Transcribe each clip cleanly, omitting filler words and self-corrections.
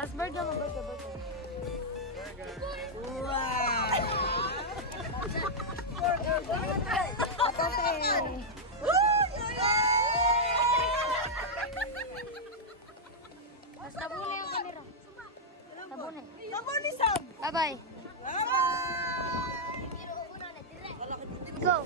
As burger mo, burger. Wow! Mas tabune yung kamera. Tabune. Tabune, Sam! Bye-bye. Go.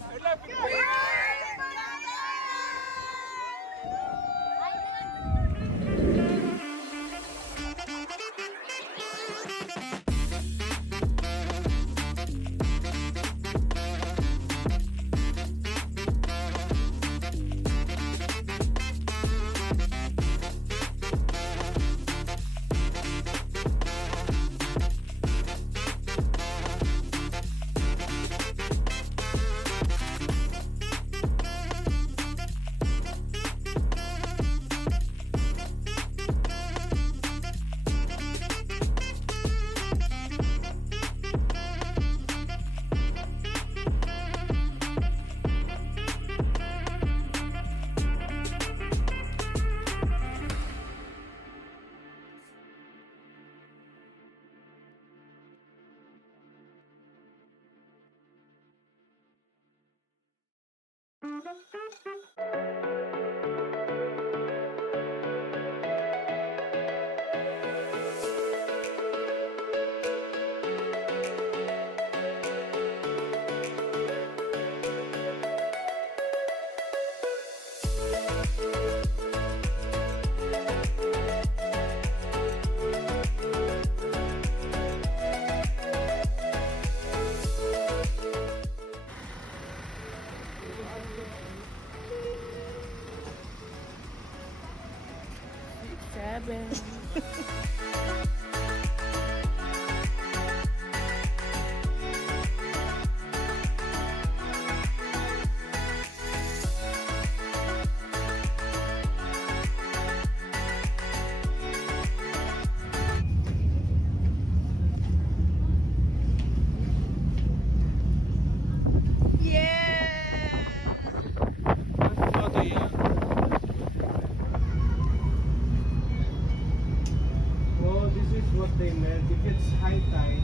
Well, this is what they meant. If it's high tide,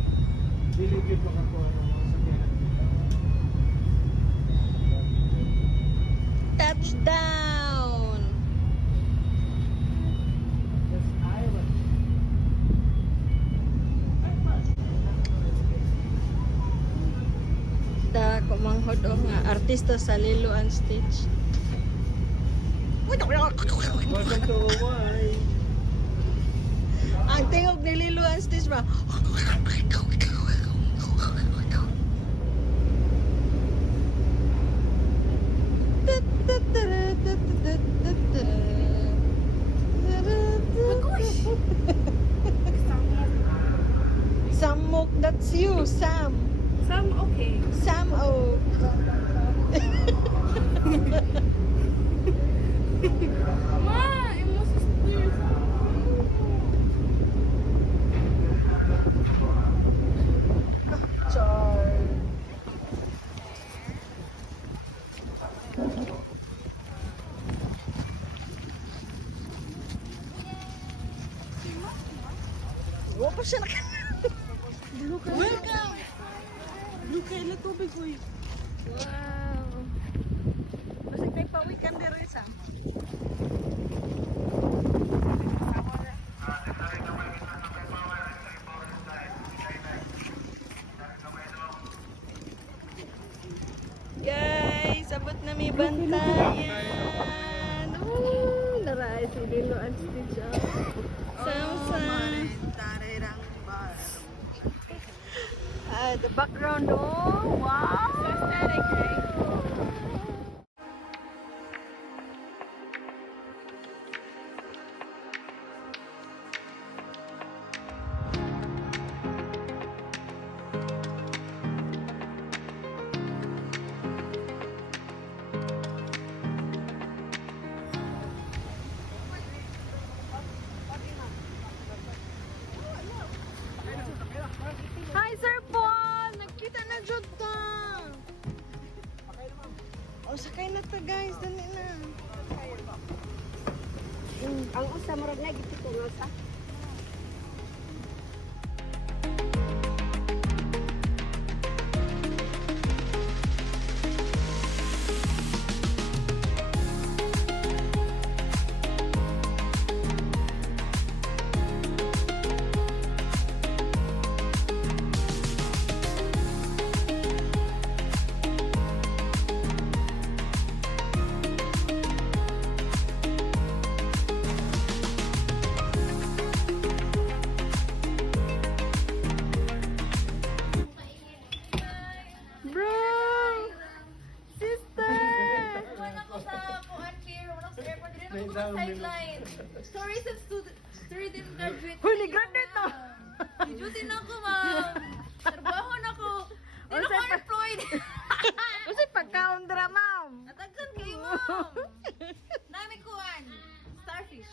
diligid makakuha ng mga sakyanan. Touchdown! This island. Da kumanghod o nga artista sa Lilo and Stitch. Welcome to Hawaii. Ang tingog ni Lilo and Stitch ba? Samok, that's you, Sam. Sam, okay. Sam Oak. Ma, imo sister. Char. Huwag pa siya Welcome! Blue kayo na tubig, uy. Wow. Basta tayo pawikan din rin sa. Sabot na may bantayan. Naray si Lilo and Stitch. Samsung. The background, oh, wow. So aesthetic, right? Hi, Sir Paul! Nagkita na jud ta. Oh, sakay na ta, guys. Dali na. Ang usa murag na gito ko nga sa. Bro! Sister! Wala ko sa kuan pier, wala ko sa airport, dili ko sa sideline. Sorry sa student, sorry din graduate. Huli, graduate to! Duty na ako, ma'am. Trabaho na ako. Hindi na ako unemployed. Kasi pagka-undra, ma'am. Natagsan kayo, ma'am. Nami kuan. Starfish.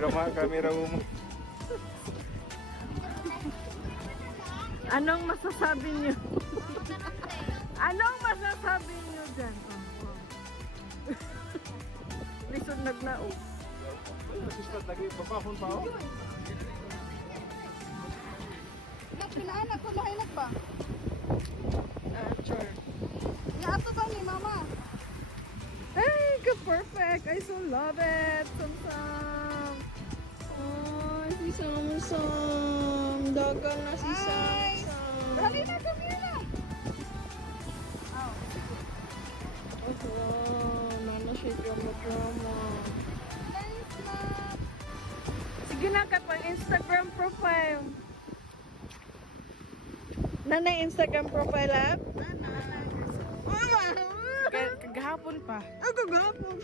Kamera mo. Anong masasabi niyo? Anong masasabi niyo dyan? Oh. Lisod naglaog. Masispat lagi, papahon pa ako. Pinaanak ko mahilag ba? Sure. Naato ba ni mama? Hey, ka-perfect! I so love it! Sam-sam! Oh, si Sam-sam! Dagan na si Sam-sam! Dali na, come here na. Oh, wow! Nana siya drama-drama. Nice na. Sige na, kapag Instagram profile. Nanay Instagram profile app? Kagahapon pa. Ako gapon.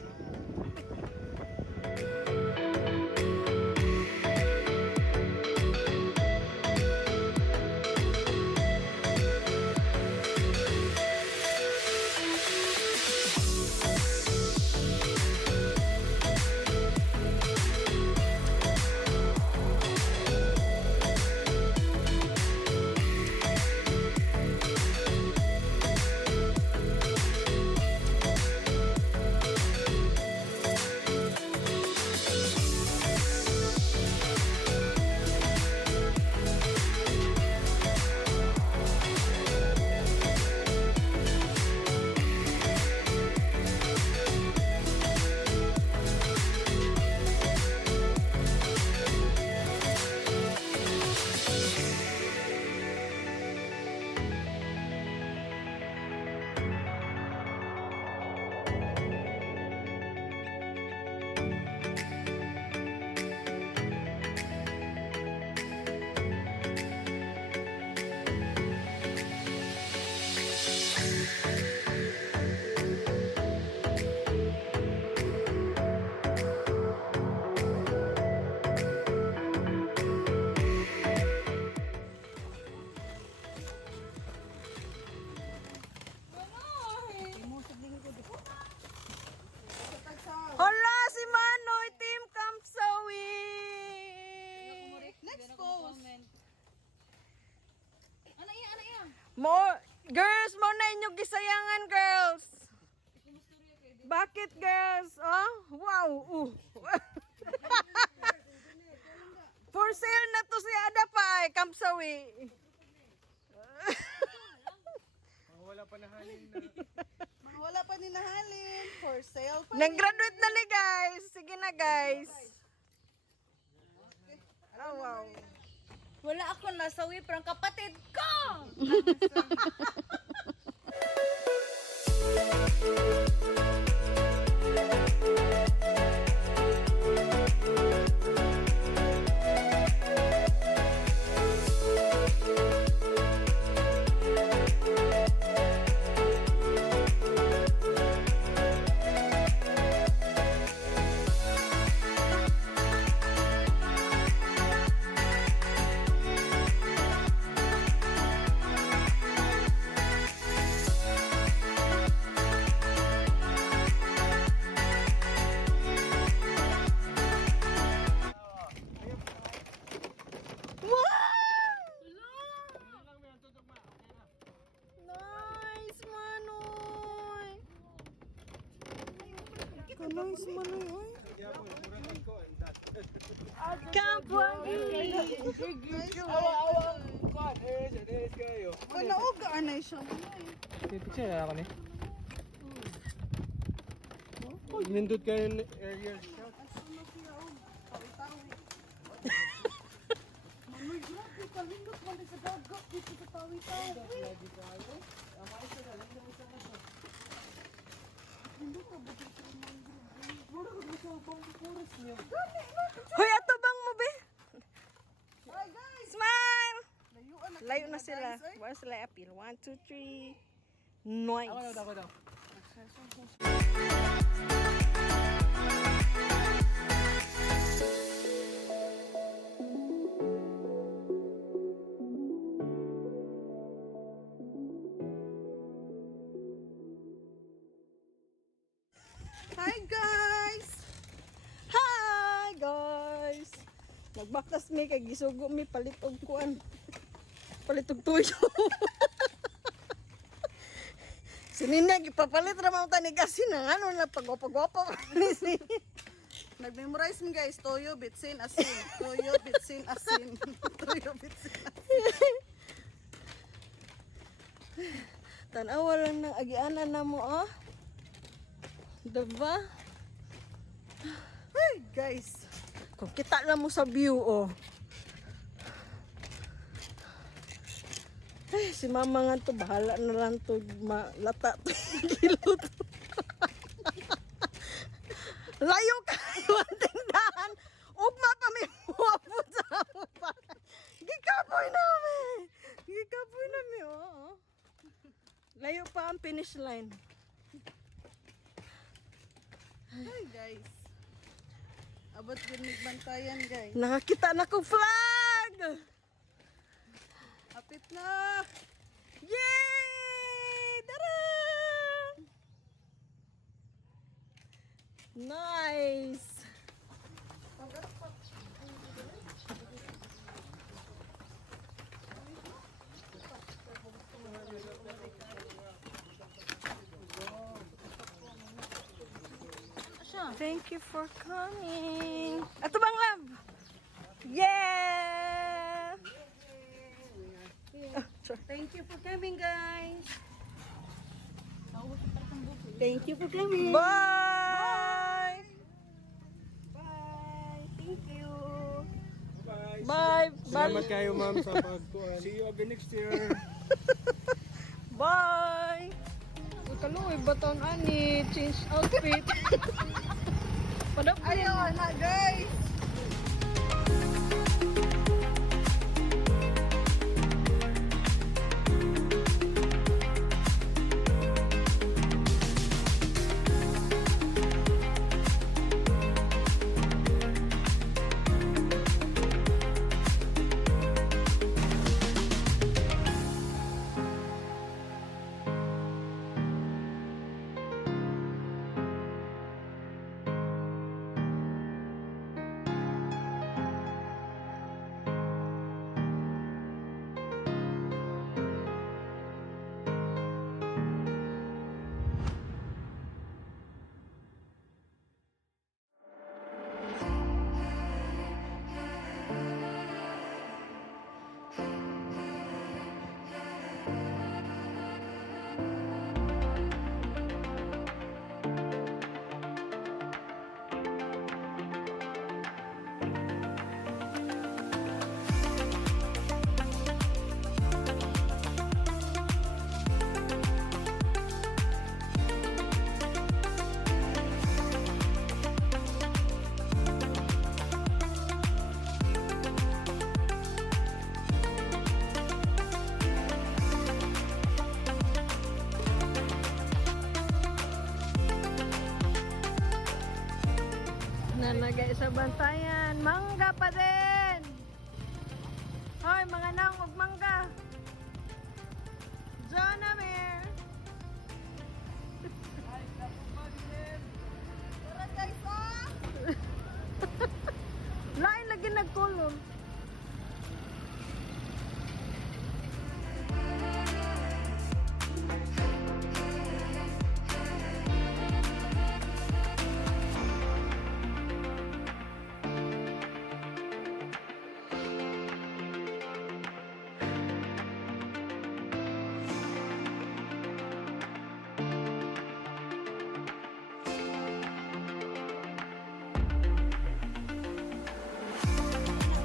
Hala, si Manoy, Team Camp Sawi! Next post. Ano yan? Girls, mo na inyong gisayangan, girls! Bakit, girls? Oh, wow! For sale na to si Ada pa ay, Camp Sawi. Wala pa na halin na. Wala pa ni nahalin. For sale pa. Nag-graduate na ni guys. Sige na, guys. Oh, wow. Wala ako nasawi, pero ang kapatid ko! Nice, Manoy. Nice, Manoy. Oy. Kampwangi. Nauga anay siya. Picture na ako ni. Nindot ka yung area shot. Kalindot man sa dagat dito sa tawi-tawi. Hoy, ato bang mo, be? Hi guys. Smile. Layuan na. Layo na sila. Wala sila appeal. 1, 2, 3. Nice. Ako daw. Hi guys. Hi, guys. bakas mi kay gisugo mi palit og kuan. Palit og tuyo. Sinina gipapalit ra mo ta ni gasin ang ano na pagwapo-gwapo. Nag-memorize mo guys, toyo, bitsin, asin. Toyo, bitsin, asin. Toyo, bitsin, asin. Tanawa lang ng agianan na mo, oh. Diba? Ay, guys. Kung kita lang mo sa view, oh. Ay, si mama nga to, bahala na lang to, malata to, kilo to. Layo kayo ang tindahan. Ugma pa may muwapot sa upa. Gikapoy namin. Gikapoy namin, oh. Layo pa ang finish line. Ay, guys. Abot din bantayan, guys. Nakakita na ko flag! Hapit na. Yay! Tara! Nice! Thank you for coming. Ato bang love? Yeah! Thank you for coming, guys. Thank you for coming. Bye! Bye. Thank you. Bye! Salamat Bye! kayo ma'am sa pagkuhan. See you again next year. Bye! Kaluoy, baton ani, change outfit. Ayaw na, guys. Nalagay sa bantayan. Mangga pa din! Hoy, mga nang, ug mangga! John Amir! Tara, guys, ah. Lain lagi nagkulong.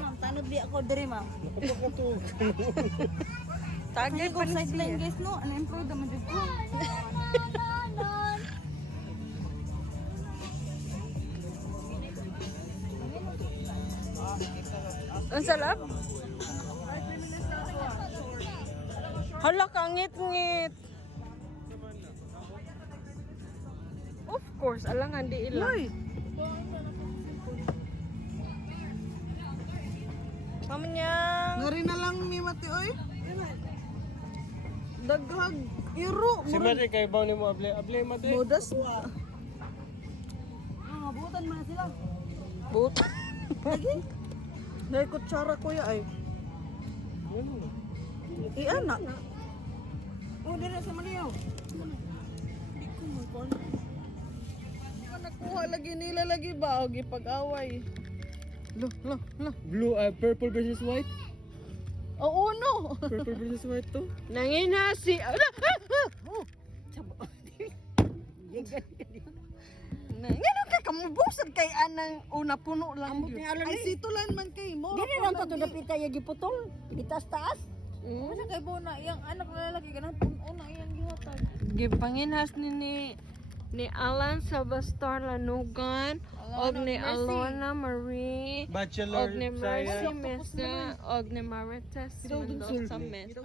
Ma'am, tanod di ako diri, ma'am. Nakapakatog. Tagay pa na Sideline, siya. guys, no? Unemployed naman dito. Ang salap. Hala, kangit-ngit. Of course, alangan di ilang. Hoy! Mamanyang. Ngari na lang mi mati, oy. Daghag iro. Si Mate kay baw ni mo able Mate. Modas. Butan man sila. But. Dahil kutsara kuya ay. Ano? Iana. Oh, dira sa Maniyo. Hindi ko magkon. Nakuha lagi nila lagi ba? O gipag-away. Lo. Blue, purple versus white? Oo, no. Purple versus white to? Nanginasi. Oh. Ngano kay kamubusag kay anang una puno lang. Ambot ni alam ni Situlan man kay mo. Dili lang to dapita ya giputol. Itaas-taas. Kasi kay Bona, iyang anak na lalaki, ganun puno na iyang gihatag. Gipanginhas ni Alan Salvastor Lanugan og ni Mercy. Alona Marie Bachelor og ni Mercy Science. Mesa og ni Marites Mendoza Mesa.